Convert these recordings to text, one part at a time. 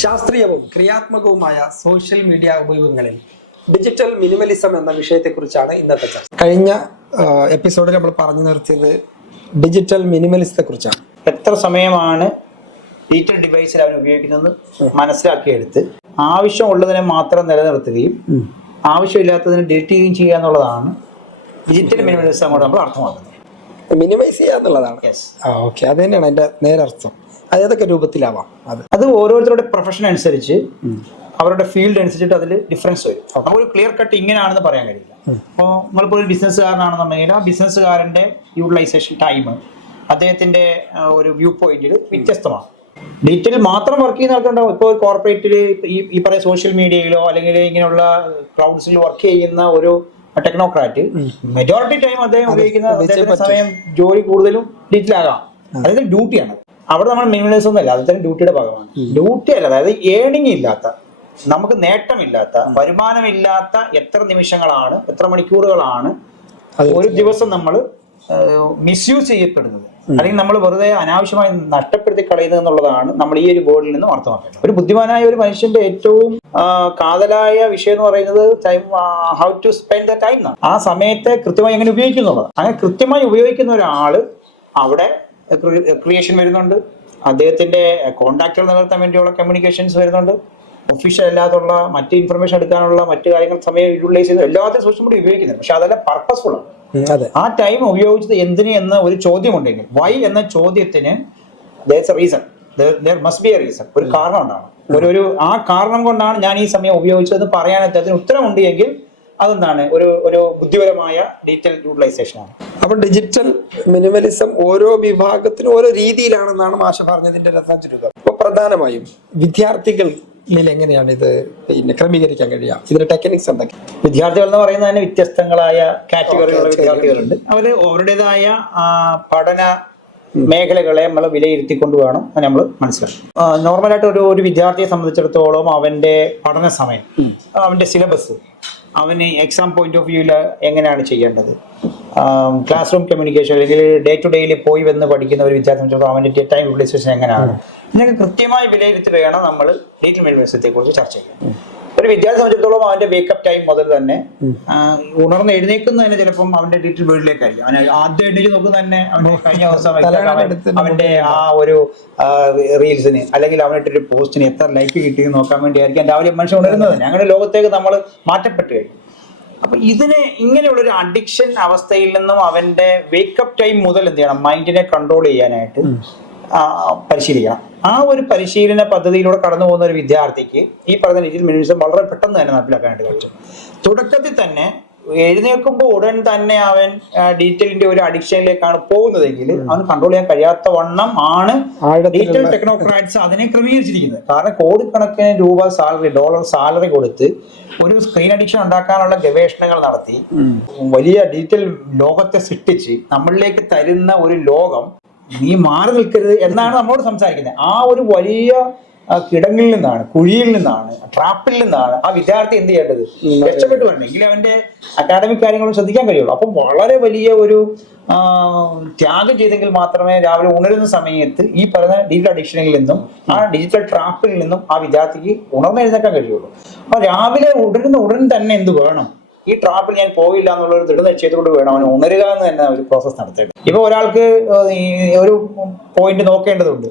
ശാസ്ത്രീയവും ക്രിയാത്മകവുമായ social media ഉപയോഗങ്ങളിൽ digital minimalism എന്ന വിഷയത്തെക്കുറിച്ചാണ് ഇന്നത്തെ ചർച്ച. കഴിഞ്ഞ എപ്പിസോഡിൽ നമ്മൾ പറഞ്ഞു നിർത്തിയത് ഡിജിറ്റൽ മിനിമലിസത്തെ കുറിച്ചാണ്. എത്ര സമയമാണ് ഡിജിറ്റൽ ഡിവൈസിൽ അവൻ ഉപയോഗിക്കുന്നത് മനസ്സിലാക്കിയെടുത്ത് ആവശ്യമുള്ളതിനെ മാത്രം നിലനിർത്തുകയും ആവശ്യമില്ലാത്തതിനെ ഡിലീറ്റ് ചെയ്യുകയും ചെയ്യുക എന്നുള്ളതാണ് ഡിജിറ്റൽ മിനിമലിസം കൊണ്ട് നമ്മൾ അർത്ഥമാക്കുന്നത്. മിനിമൈസ് ചെയ്യുക എന്നുള്ളതാണ്. ഓക്കെ, അത് തന്നെയാണ് അതിന്റെ നേരർത്ഥം. അത് ഏതൊക്കെ രൂപത്തിലാവാം? അത് ഓരോരുത്തരുടെ പ്രൊഫഷൻ അനുസരിച്ച് അവരുടെ ഫീൽഡ് അനുസരിച്ചിട്ട് അതിൽ ഡിഫറൻസ് വരും. നമുക്ക് ക്ലിയർ കട്ട് ഇങ്ങനെയാണെന്ന് പറയാൻ കഴിയില്ല. അപ്പോൾ നമ്മളിപ്പോൾ ഒരു ബിസിനസ്സുകാരനാണെന്നുണ്ടെങ്കിൽ ആ ബിസിനസ്സുകാരൻ്റെ യൂട്ടിലൈസേഷൻ ടൈം അദ്ദേഹത്തിന്റെ ഒരു വ്യൂ പോയിന്റിൽ വ്യത്യസ്തമാണ്. ഡിജിറ്റൽ മാത്രം വർക്ക് ചെയ്യുന്ന ആൾക്കുണ്ടാവും. ഇപ്പോൾ ഒരു കോർപ്പറേറ്റിൽ ഈ പറയുന്ന സോഷ്യൽ മീഡിയയിലോ അല്ലെങ്കിൽ ഇങ്ങനെയുള്ള ക്ലൗഡ്സിൽ വർക്ക് ചെയ്യുന്ന ഒരു ടെക്നോക്രാറ്റ് മെജോറിറ്റി ടൈം അദ്ദേഹം ഉപയോഗിക്കുന്ന അദ്ദേഹത്തിന്റെ സമയം ജോലി കൂടുതലും ഡിജിറ്റൽ ആകാം. അതായത് ഡ്യൂട്ടിയാണ്. അവിടെ നമ്മൾ മിനിമലിസം ഒന്നുമല്ല, അദ്ദേഹത്തിന്റെ ഡ്യൂട്ടിയുടെ ഭാഗമാണ്. ഡ്യൂട്ടി അല്ല, അതായത് ഏണിംഗ് ഇല്ലാത്ത, നമുക്ക് നേട്ടമില്ലാത്ത, വരുമാനമില്ലാത്ത എത്ര നിമിഷങ്ങളാണ്, എത്ര മണിക്കൂറുകളാണ് ഒരു ദിവസം നമ്മൾ മിസ്യൂസ് ചെയ്യപ്പെടുന്നത്, അല്ലെങ്കിൽ നമ്മൾ വെറുതെ അനാവശ്യമായി നഷ്ടപ്പെടുത്തി കളയുന്നത് എന്നുള്ളതാണ് നമ്മൾ ഈ ഒരു ബോർഡിൽ നിന്ന് അർത്ഥമാക്കേണ്ടത്. ഒരു ബുദ്ധിമാനായ ഒരു മനുഷ്യന്റെ ഏറ്റവും കാതലായ വിഷയം എന്ന് പറയുന്നത് time, how to spend the time. ആ സമയത്തെ കൃത്യമായി എങ്ങനെ ഉപയോഗിക്കുന്നുള്ളത്. അങ്ങനെ കൃത്യമായി ഉപയോഗിക്കുന്ന ഒരാള് അവിടെ ക്രിയേഷൻ വരുന്നുണ്ട്, അദ്ദേഹത്തിന്റെ കോണ്ടാക്റ്റുകൾ നിലനിർത്താൻ വേണ്ടിയുള്ള കമ്മ്യൂണിക്കേഷൻസ് വരുന്നുണ്ട്, ഒഫീഷ്യൽ അല്ലാതുള്ള മറ്റ് ഇൻഫർമേഷൻ എടുക്കാനുള്ള മറ്റു കാര്യങ്ങൾ സമയം യൂട്ടിലൈസ് ചെയ്ത് എല്ലാത്തിനും സോഷ്യൽ മീഡിയ ഉപയോഗിക്കുന്നുണ്ട്. പക്ഷെ അതെല്ലാം പർപ്പസ്ഫുൾ ആണ്. ആ ടൈം ഉപയോഗിച്ചത് എന്തിന് എന്ന ഒരു ചോദ്യം ഉണ്ടെങ്കിൽ, വൈ എന്ന ചോദ്യത്തിന് ഒരു കാരണം ഉണ്ടാണ്. ഒരു ആ കാരണം കൊണ്ടാണ് ഞാൻ ഈ സമയം ഉപയോഗിച്ചതെന്ന് പറയാൻ അതിന് ഉത്തരമുണ്ട് എങ്കിൽ അതെന്താണ് ഒരു ബുദ്ധിപരമായ ഡിജിറ്റൽ യൂട്ടിലൈസേഷൻ ആണ്. അപ്പൊ ഡിജിറ്റൽ മിനിമലിസം ഓരോ വിഭാഗത്തിനും ഓരോ രീതിയിലാണെന്നാണ് മാഷ പറഞ്ഞതിന്റെ രസം ചുരുക്കം. അപ്പൊ പ്രധാനമായും വിദ്യാർത്ഥികളിൽ എങ്ങനെയാണ് ഇത് ക്രമീകരിക്കാൻ കഴിയുക? ഇതിന്റെ ടെക്നിക്സ് എന്തൊക്കെ? വിദ്യാർത്ഥികൾ എന്ന് പറയുന്നത് തന്നെ വ്യത്യസ്തങ്ങളായ കാറ്റഗറികളുള്ള വിദ്യാർത്ഥികളുണ്ട്. അവരുടേതായ പഠന മേഖലകളെ നമ്മൾ വിലയിരുത്തിക്കൊണ്ട് വേണം നമ്മൾ മനസ്സിലാക്കാം. നോർമലായിട്ട് ഒരു വിദ്യാർത്ഥിയെ സംബന്ധിച്ചിടത്തോളം അവന്റെ പഠന സമയം, അവന്റെ സിലബസ്, അവന് എക്സാം പോയിന്റ് ഓഫ് വ്യൂവിൽ എങ്ങനെയാണ് ചെയ്യേണ്ടത്, ക്ലാസ് റൂം കമ്മ്യൂണിക്കേഷൻ അല്ലെങ്കിൽ ഡേ ടു ഡേയിൽ പോയി വന്ന് പഠിക്കുന്ന ഒരു വിദ്യാർത്ഥി സംബന്ധിച്ചിടത്തോളം അവന്റെ ടൈം യൂട്ടിലൈസേഷൻ എങ്ങനെയാണ്, ഇതൊക്കെ കൃത്യമായി വിലയിരുത്തി വേണം നമ്മൾ ഡിജിറ്റൽ മിനിമലിസത്തെ കുറിച്ച് ചർച്ച ചെയ്യാൻ. ഒരു വിദ്യാർത്ഥി സംബന്ധിച്ചിടത്തോളം അവന്റെ വേക്കപ്പ് ടൈം മുതൽ തന്നെ ഉണർന്ന് എഴുന്നേക്കുന്ന തന്നെ ചിലപ്പം അവന്റെ ഡിജിറ്റൽ വേൾഡിലേക്കായിരിക്കും. അവൻ ആദ്യം എഴുന്നേറ്റ് നോക്കുന്ന തന്നെ അവന്റെ കഴിഞ്ഞ ദിവസം അവന്റെ ആ ഒരു റീൽസിന് അല്ലെങ്കിൽ അവനായിട്ടൊരു പോസ്റ്റിന് എത്ര ലൈക്ക് കിട്ടിയെന്ന് നോക്കാൻ വേണ്ടിയായിരിക്കും രാവിലെ മനുഷ്യൻ ഉണരുന്നത് തന്നെ. അങ്ങനെ ലോകത്തേക്ക് നമ്മൾ മാറ്റപ്പെട്ടു കഴിഞ്ഞു. അപ്പൊ ഇതിന് ഇങ്ങനെയുള്ളൊരു അഡിക്ഷൻ അവസ്ഥയിൽ നിന്നും അവന്റെ വേക്കപ്പ് ടൈം മുതൽ എന്ത് ചെയ്യണം, മൈൻഡിനെ കൺട്രോൾ ചെയ്യാനായിട്ട് പരിശീലിക്കണം. ആ ഒരു പരിശീലന പദ്ധതിയിലൂടെ കടന്നു പോകുന്ന ഒരു വിദ്യാർത്ഥിക്ക് ഈ പറഞ്ഞ ഡിജിറ്റൽ മിനിമലിസം വളരെ പെട്ടെന്ന് തന്നെ നടപ്പിലാക്കാനായിട്ട് കഴിയും. തുടക്കത്തിൽ തന്നെ എഴുന്നേൽക്കുമ്പോൾ ഉടൻ തന്നെ അവൻ ഡിജിറ്റലിന്റെ ഒരു അഡിക്ഷനിലേക്കാണ് പോകുന്നതെങ്കിൽ അവന് കൺട്രോൾ ചെയ്യാൻ കഴിയാത്ത വണ്ണം ആണ് ഡിജിറ്റൽ ടെക്നോക്രാറ്റ്സ് അതിനെ ക്രമീകരിച്ചിരിക്കുന്നത്. കാരണം കോടിക്കണക്കിന് രൂപ സാലറി, ഡോളർ സാലറി കൊടുത്ത് ഒരു സ്ക്രീൻ അഡിക്ഷൻ ഉണ്ടാക്കാനുള്ള ഗവേഷണങ്ങൾ നടത്തി വലിയ ഡിജിറ്റൽ ലോകത്തെ സൃഷ്ടിച്ച് നമ്മളിലേക്ക് തരുന്ന ഒരു ലോകം നീ മാറി നിൽക്കരുത് എന്നാണ് നമ്മോട് സംസാരിക്കുന്നത്. ആ ഒരു വലിയ കിടങ്ങിൽ നിന്നാണ്, കുഴിയിൽ നിന്നാണ്, ട്രാപ്പിൽ നിന്നാണ് ആ വിദ്യാർത്ഥി എന്ത് ചെയ്യേണ്ടത്, രക്ഷപ്പെട്ടു വരണമെങ്കിൽ അവന്റെ അക്കാഡമിക് കാര്യങ്ങളും ശ്രദ്ധിക്കാൻ കഴിയുള്ളൂ. അപ്പം വളരെ വലിയ ഒരു ത്യാഗം ചെയ്തെങ്കിൽ മാത്രമേ രാവിലെ ഉണരുന്ന സമയത്ത് ഈ പറയുന്ന ഡിജിറ്റൽ അഡിക്ഷനിൽ നിന്നും ആ ഡിജിറ്റൽ ട്രാപ്പിൽ നിന്നും ആ വിദ്യാർത്ഥിക്ക് ഉണർന്നെഴുന്നേക്കാൻ കഴിയുള്ളൂ. അപ്പൊ രാവിലെ ഉടൻ തന്നെ എന്ത് വേണം, ഈ ട്രാപ്പിൽ ഞാൻ പോയില്ല എന്നുള്ള ഒരു ദൃഢനിശ്ചയത്തോട് വേണം അവന് ഉണരുക എന്ന് തന്നെ ഒരു പ്രോസസ് നടത്തേണ്ടത്. ഇപ്പൊ ഒരാൾക്ക് ഒരു പോയിന്റ് നോക്കേണ്ടതുണ്ട്.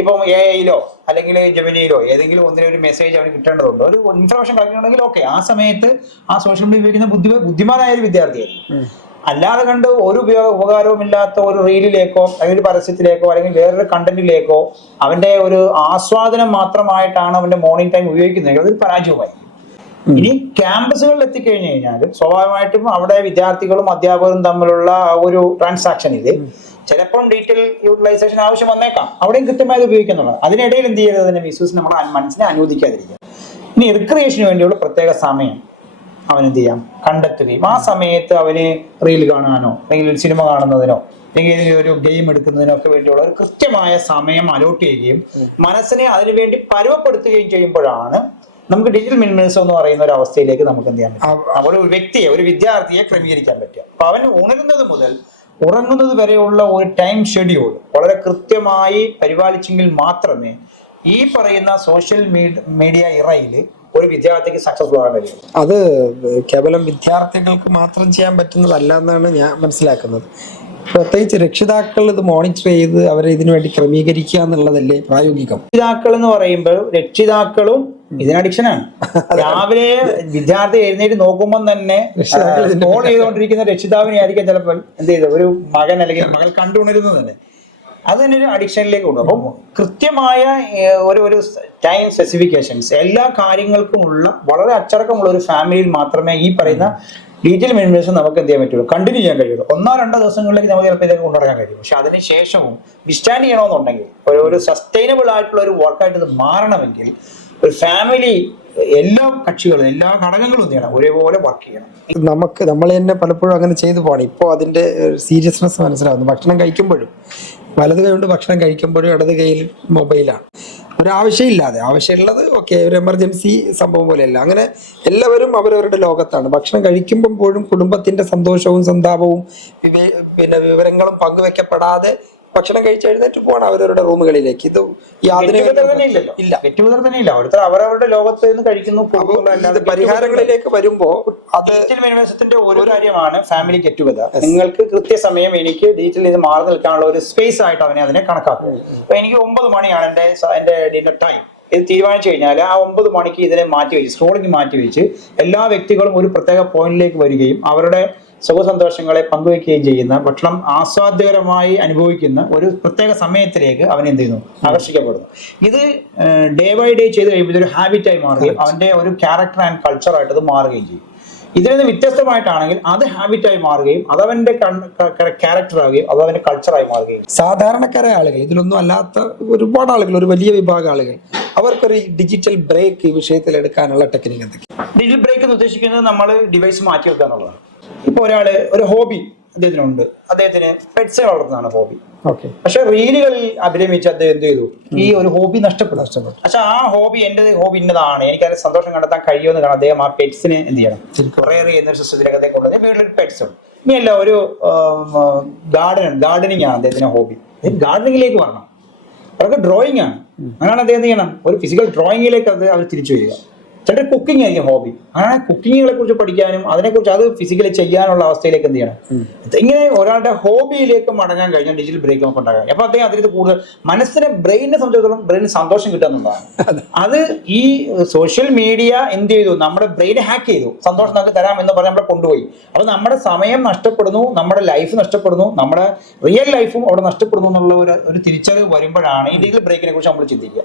ഇപ്പം AI-ലോ അല്ലെങ്കിൽ ജെമിനിയിലോ ഏതെങ്കിലും ഒന്നിനും ഒരു മെസ്സേജ് അവന് കിട്ടേണ്ടതുണ്ട്, ഒരു ഇൻഫർമേഷൻ കളഞ്ഞിട്ടുണ്ടെങ്കിൽ ഓക്കെ, ആ സമയത്ത് ആ സോഷ്യൽ മീഡിയ ഉപയോഗിക്കുന്ന ബുദ്ധിമാനായ ഒരു വിദ്യാർത്ഥിയായിരിക്കും. അല്ലാതെ കണ്ട് ഒരു ഉപകാരവും ഇല്ലാത്ത ഒരു റീലിലേക്കോ അല്ലെങ്കിൽ ഒരു പരസ്യത്തിലേക്കോ അല്ലെങ്കിൽ വേറൊരു കണ്ടന്റിലേക്കോ അവന്റെ ഒരു ആസ്വാദനം മാത്രമായിട്ടാണ് അവന്റെ മോർണിംഗ് ടൈം ഉപയോഗിക്കുന്നതെങ്കിൽ അതൊരു പരാജയമായി. ഇനി ക്യാമ്പസുകളിൽ എത്തിക്കഴിഞ്ഞു കഴിഞ്ഞാൽ സ്വാഭാവികമായിട്ടും അവിടെ വിദ്യാർത്ഥികളും അധ്യാപകരും തമ്മിലുള്ള ഒരു ട്രാൻസാക്ഷനിൽ ചിലപ്പം ഡിജിറ്റൽ യൂട്ടിലൈസേഷൻ ആവശ്യം വന്നേക്കാം. അവിടെയും കൃത്യമായി ഉപയോഗിക്കുന്നുള്ളത്. അതിനിടയിൽ എന്ത് ചെയ്യരുത്, അതിനെ മിസ്യൂസ് നമ്മുടെ മനസ്സിനെ അനുവദിക്കാതിരിക്കുക. ഇനി റിക്രിയേഷന് വേണ്ടിയുള്ള പ്രത്യേക സമയം അവൻ എന്ത് ചെയ്യാം, കണ്ടെത്തുകയും ആ സമയത്ത് അവന് റീൽ കാണാനോ അല്ലെങ്കിൽ സിനിമ കാണുന്നതിനോ അല്ലെങ്കിൽ ഒരു ഗെയിം എടുക്കുന്നതിനോ ഒക്കെ വേണ്ടിയുള്ള ഒരു കൃത്യമായ സമയം അലോട്ട് ചെയ്യുകയും മനസ്സിനെ അതിനുവേണ്ടി പരുവപ്പെടുത്തുകയും ചെയ്യുമ്പോഴാണ് നമുക്ക് ഡിജിറ്റൽ മിനിമലിസം എന്ന് പറയുന്ന ഒരു അവസ്ഥയിലേക്ക് നമുക്ക് എന്ത് ചെയ്യാൻ പറ്റും, ഒരു വ്യക്തിയെ, ഒരു വിദ്യാർത്ഥിയെ ക്രമീകരിക്കാൻ പറ്റുക. അപ്പൊ അവൻ ഉണരുന്നത് മുതൽ ഉറങ്ങുന്നത് വരെയുള്ള ഒരു ടൈം ഷെഡ്യൂൾ വളരെ കൃത്യമായി പരിപാലിച്ചെങ്കിൽ മാത്രമേ ഈ പറയുന്ന സോഷ്യൽ മീഡിയ ഇറയിൽ ഒരു വിദ്യാർത്ഥിക്ക് സക്സസ്ഫുൾ ആകാൻ കഴിയും. അത് കേവലം വിദ്യാർത്ഥികൾക്ക് മാത്രം ചെയ്യാൻ പറ്റുന്നതല്ല എന്നാണ് ഞാൻ മനസ്സിലാക്കുന്നത്. പ്രത്യേകിച്ച് രക്ഷിതാക്കൾ ഇത് മോണിറ്റർ ചെയ്ത് അവരെ ഇതിനു വേണ്ടി ക്രമീകരിക്കുക എന്നുള്ളതല്ലേ പ്രായോഗികം. രക്ഷിതാക്കൾ എന്ന് പറയുമ്പോൾ രക്ഷിതാക്കളും ഇതിന് അഡിക്ഷനാണ്. രാവിലെ വിദ്യാർത്ഥി എഴുന്നേറ്റ് നോക്കുമ്പോൾ തന്നെ സ്ക്രോൾ ചെയ്തുകൊണ്ടിരിക്കുന്ന രക്ഷിതാവിനെ ആയിരിക്കും ചിലപ്പോൾ എന്ത് ചെയ്ത് ഒരു മകൻ അല്ലെങ്കിൽ മകൾ കണ്ടുകൊണ്ടിരുന്നത് തന്നെ. അത് തന്നെ ഒരു അഡിക്ഷനിലേക്ക് കൊണ്ടുപോകും. അപ്പം കൃത്യമായ ഒരു ടൈം സ്പെസിഫിക്കേഷൻസ് എല്ലാ കാര്യങ്ങൾക്കുമുള്ള വളരെ അച്ചടക്കമുള്ള ഒരു ഫാമിലിയിൽ മാത്രമേ ഈ പറയുന്ന ഡിജിറ്റൽ മിനിമലിസം നമുക്ക് എന്ത് ചെയ്യാൻ പറ്റുള്ളൂ, കണ്ടിന്യൂ ചെയ്യാൻ കഴിയുള്ളൂ. 1-2 ദിവസങ്ങളിലേക്ക് നമുക്ക് ചിലപ്പോൾ ഇതൊക്കെ കൊണ്ടുനടക്കാൻ കഴിയും. പക്ഷെ അതിന് ശേഷവും വിസ്റ്റാൻഡ് ചെയ്യണമെന്നുണ്ടെങ്കിൽ ഒരു സസ്റ്റൈനബിൾ ആയിട്ടുള്ള ഒരു വർക്കായിട്ട് ഇത് മാറണമെങ്കിൽ ഒരു ഫാമിലി എല്ലാ കക്ഷികളും എല്ലാ ഘടകങ്ങളും എന്ത് ചെയ്യണം, ഒരേപോലെ വർക്ക് ചെയ്യണം. നമ്മൾ തന്നെ പലപ്പോഴും അങ്ങനെ ചെയ്തു പോകണം. ഇപ്പോൾ അതിന്റെ സീരിയസ്നെസ് മനസ്സിലാവുന്നു. ഭക്ഷണം കഴിക്കുമ്പോഴും വലത് കൈ കൊണ്ട് ഭക്ഷണം കഴിക്കുമ്പോഴും ഇടത് കയ്യിൽ മൊബൈലാണ്. ഒരാവശ്യമില്ലാതെ, ആവശ്യമുള്ളത് ഓക്കെ, ഒരു എമർജൻസി സംഭവം പോലെയല്ല. അങ്ങനെ എല്ലാവരും അവരവരുടെ ലോകത്താണ്. ഭക്ഷണം കഴിക്കുമ്പോൾ പോലും കുടുംബത്തിന്റെ സന്തോഷവും സന്താപവും വിവരങ്ങളും പങ്കുവെക്കപ്പെടാതെ ഭക്ഷണം കഴിച്ച് എഴുന്നേറ്റ് പോകണം അവരവരുടെ റൂമുകളിലേക്ക്. ഇത് യാതൊരു ഇല്ല. അവരവരുടെ ലോകത്ത് നിന്ന് കഴിക്കുന്നു. പരിഹാരങ്ങളിലേക്ക് വരുമ്പോ അത് ഡിജിറ്റൽ മിനിമലിസത്തിന്റെ ഒരു കാര്യമാണ് ഫാമിലി ഗെറ്റ് ടുഗദർ. നിങ്ങൾക്ക് കൃത്യസമയം എനിക്ക് ഡിജിറ്റലിൽ ഇത് മാറി നിൽക്കാനുള്ള ഒരു സ്പേസ് ആയിട്ട് അതിനെ കണക്കാക്കും. അപ്പൊ എനിക്ക് 9 മണിയാണ് എന്റെ ഡിന്നർ ടൈം. ഇത് തീരുമാനിച്ചു കഴിഞ്ഞാൽ ആ 9 മണിക്ക് ഇതിനെ മാറ്റിവെച്ച്, സ്ക്രോളിംഗ് മാറ്റിവെച്ച് എല്ലാ വ്യക്തികളും ഒരു പ്രത്യേക പോയിന്റിലേക്ക് വരികയും അവരുടെ സുഖസന്തോഷങ്ങളെ പങ്കുവെക്കുകയും ചെയ്യുന്ന, ഭക്ഷണം ആസ്വാദ്യകരമായി അനുഭവിക്കുന്ന ഒരു പ്രത്യേക സമയത്തിലേക്ക് അവൻ എന്ത് ചെയ്യുന്നു, ആകർഷിക്കപ്പെടുന്നു. ഇത് ഡേ ബൈ ഡേ ചെയ്ത് കഴിയുമ്പോൾ ഇതൊരു ഹാബിറ്റായി മാറുകയും അവന്റെ ഒരു ക്യാരക്ടർ ആൻഡ് കൾച്ചറായിട്ട് അത് മാറുകയും ചെയ്യും. ഇതിൽ നിന്ന് വ്യത്യസ്തമായിട്ടാണെങ്കിൽ അത് ഹാബിറ്റായി മാറുകയും അതവന്റെ ക്യാരക്ടർ ആവുകയും അത് അവന്റെ കൾച്ചറായി മാറുകയും. സാധാരണക്കാരായ ആളുകൾ, ഇതിലൊന്നും അല്ലാത്ത ഒരുപാട് ആളുകൾ, ഒരു വലിയ വിഭാഗം ആളുകൾ, അവർക്കൊരു ഡിജിറ്റൽ ബ്രേക്ക് ഈ വിഷയത്തിൽ എടുക്കാനുള്ള ടെക്നിക്ക് എന്തൊക്കെ? ഡിജിറ്റൽ ബ്രേക്ക് എന്ന് ഉദ്ദേശിക്കുന്നത് നമ്മൾ ഡിവൈസ് മാറ്റി വെക്കുക എന്നുള്ളതാണ്. ഇപ്പൊ ഒരു ഹോബി അദ്ദേഹത്തിനുണ്ട്, അദ്ദേഹത്തിന് പെറ്റ്സ് വളർത്തുന്നതാണ് ഹോബി. പക്ഷെ റീലുകളിൽ അഭിരമിച്ച് അദ്ദേഹം എന്ത് ചെയ്തു, ഈ ഒരു ഹോബി നഷ്ടപ്പെട്ടു. പക്ഷെ ആ ഹോബി എന്റെ ഹോബി ഇന്നതാണ്, എനിക്ക് അതിന് സന്തോഷം കണ്ടെത്താൻ കഴിയുമെന്ന് കാണാൻ അദ്ദേഹം ആ പെറ്റ്സിനെ എന്ത് ചെയ്യണം, റെയർ ചെയ്യുന്ന ഒരു സിസ്റ്റത്തിലേക്ക് അദ്ദേഹം കൊണ്ടുവന്നത്. വീട്ടിൽ പെറ്റ്സ് ഉണ്ട്. ഇനിയല്ല, ഒരു ഗാർഡനിങ് ആണ് അദ്ദേഹത്തിന്റെ ഹോബി. ഗാർഡനിങ്ങിലേക്ക് വരണം. അതൊക്കെ ഡ്രോയിങ് ആണ്. അങ്ങനെയാണ് അദ്ദേഹം എന്ത് ചെയ്യണം, ഒരു ഫിസിക്കൽ ഡ്രോയിങ്ങിലേക്ക് അവർ തിരിച്ചു വരിക. ചില കുക്കിംഗ് ആയിരിക്കും ഹോബി. അങ്ങനെ കുക്കിങ്ങിനെ കുറിച്ച് പഠിക്കാനും അതിനെക്കുറിച്ച് അത് ഫിസിക്കലി ചെയ്യാനുള്ള അവസ്ഥയിലേക്ക് എന്ത് ചെയ്യണം. ഇങ്ങനെ ഒരാളുടെ ഹോബിയിലേക്ക് മടങ്ങാൻ കഴിഞ്ഞാൽ ഡിജിറ്റൽ ബ്രേക്ക് നമുക്ക് ഉണ്ടാകാം. അപ്പൊ അദ്ദേഹം അതിന് കൂടുതൽ മനസ്സിനെ, ബ്രെയിനിനെ സംബന്ധിച്ചിടത്തോളം ബ്രെയിനിന് സന്തോഷം കിട്ടുക എന്നുള്ളതാണ്. അത് ഈ സോഷ്യൽ മീഡിയ എന്ത് ചെയ്തു, നമ്മുടെ ബ്രെയിനെ ഹാക്ക് ചെയ്തു. സന്തോഷം നമുക്ക് തരാം എന്ന് പറഞ്ഞ് നമ്മളെ കൊണ്ടുപോയി. അപ്പൊ നമ്മുടെ സമയം നഷ്ടപ്പെടുന്നു, നമ്മുടെ ലൈഫ് നഷ്ടപ്പെടുന്നു, നമ്മുടെ റിയൽ ലൈഫും അവിടെ നഷ്ടപ്പെടുന്നു എന്നുള്ള ഒരു തിരിച്ചറിവ് വരുമ്പോഴാണ് ഈ ഡിജിറ്റൽ ബ്രേക്കിനെ കുറിച്ച് നമ്മൾ ചിന്തിക്കുക.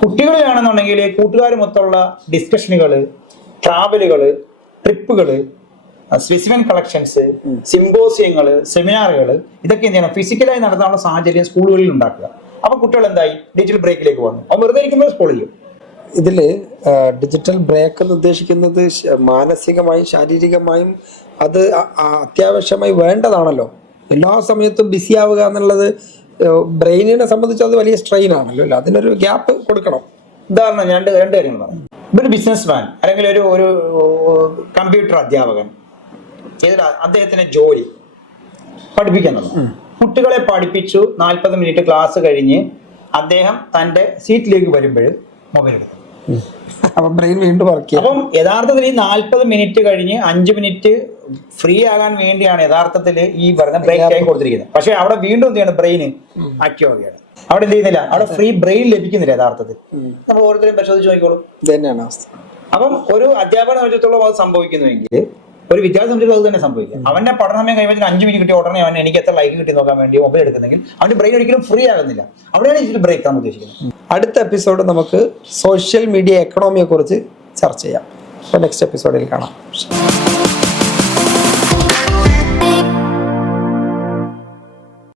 കുട്ടികളിലാണെന്നുണ്ടെങ്കിൽ കൂട്ടുകാരുമൊത്തുള്ള ഡിസ്കഷനുകള്, ട്രാവലുകള്, ട്രിപ്പുകള്, സ്പെസിഫിക് കളക്ഷൻസ്, സിംബോസിയങ്ങള്, സെമിനാറുകള്, ഇതൊക്കെ എന്ത് ചെയ്യണം, ഫിസിക്കലായി നടത്താനുള്ള സാഹചര്യം സ്കൂളുകളിൽ ഉണ്ടാക്കുക. അപ്പൊ കുട്ടികൾ എന്തായി, ഡിജിറ്റൽ ബ്രേക്കിലേക്ക് വന്നു. അവൻ വെറുതെ ഇരിക്കുമ്പോൾ സ്കൂൾ ചെയ്യും. ഇതില് ഡിജിറ്റൽ ബ്രേക്ക് എന്ന് ഉദ്ദേശിക്കുന്നത് മാനസികമായും ശാരീരികമായും അത് അത്യാവശ്യമായി വേണ്ടതാണല്ലോ. എല്ലാ സമയത്തും ബിസി ആവുക എന്നുള്ളത് ബ്രെയിനിനെ സംബന്ധിച്ച് അത് വലിയ സ്ട്രെയിൻ ആണല്ലോ. അതിനൊരു ഗ്യാപ്പ് കൊടുക്കണം. ഉദാഹരണം രണ്ട് കാര്യങ്ങൾ പറയാം. ഒരു ബിസിനസ് മാൻ അല്ലെങ്കിൽ ഒരു കമ്പ്യൂട്ടർ അധ്യാപകൻ, അദ്ദേഹത്തിന്റെ ജോലി പഠിപ്പിക്കുന്നത്. കുട്ടികളെ പഠിപ്പിച്ചു, 40 മിനിറ്റ് ക്ലാസ് കഴിഞ്ഞ് അദ്ദേഹം തന്റെ സീറ്റിലേക്ക് വരുമ്പോൾ മൊബൈൽ എടുക്കും. അപ്പം ബ്രെയിൻ വീണ്ടും വർക്ക് ചെയ്യും. അപ്പം യഥാർത്ഥത്തിൽ ഈ 40 മിനിറ്റ് കഴിഞ്ഞ് 5 മിനിറ്റ് ഫ്രീ ആകാൻ വേണ്ടിയാണ് യഥാർത്ഥത്തിൽ ഈ പറഞ്ഞ ബ്രേക്ക് ടൈം കൊടുത്തിരിക്കുന്നത്. പക്ഷെ അവിടെ വീണ്ടും എന്ത് ചെയ്യണം, ബ്രെയിന് ആക്റ്റീവ് ആവുകയാണ്. അവിടെ എന്ത് ചെയ്യുന്നില്ല, അവിടെ ഫ്രീ ബ്രെയിൻ ലഭിക്കുന്നില്ല യഥാർത്ഥത്തിൽ. നമ്മൾ ഓരോരുത്തരും പരിശോധിച്ച് നോക്കിക്കോളും. ഇതന്നെയാണ് അവസ്ഥ. അപ്പം ഒരു അധ്യാപകനെ സംബന്ധിച്ചിടത്തോളം അത് സംഭവിക്കുന്നുവെങ്കിൽ ഒരു വിദ്യാർത്ഥി സംബന്ധിച്ചിടത്തോളം അത് തന്നെ സംഭവിക്കും. അവന്റെ പഠനസമയം കഴിയുമ്പോൾ 5 മിനിറ്റ് കിട്ടിയ ഉടനെ അവൻ എനിക്ക് എത്ര ലൈക്ക് കിട്ടി നോക്കാൻ വേണ്ടി മൊബൈൽ എടുക്കുന്നെങ്കിൽ അവന്റെ ബ്രെയിൻ ഒരിക്കലും ഫ്രീ ആകുന്നില്ല. അവിടെയാണ് ഇതിൽ ബ്രേക്ക് ആണ് ഉദ്ദേശിക്കുന്നത്. അടുത്ത എപ്പിസോഡ് നമുക്ക് സോഷ്യൽ മീഡിയ എക്കണോമിയെ കുറിച്ച് ചർച്ച ചെയ്യാം. അപ്പോൾ നെക്സ്റ്റ് എപ്പിസോഡിൽ കാണാം.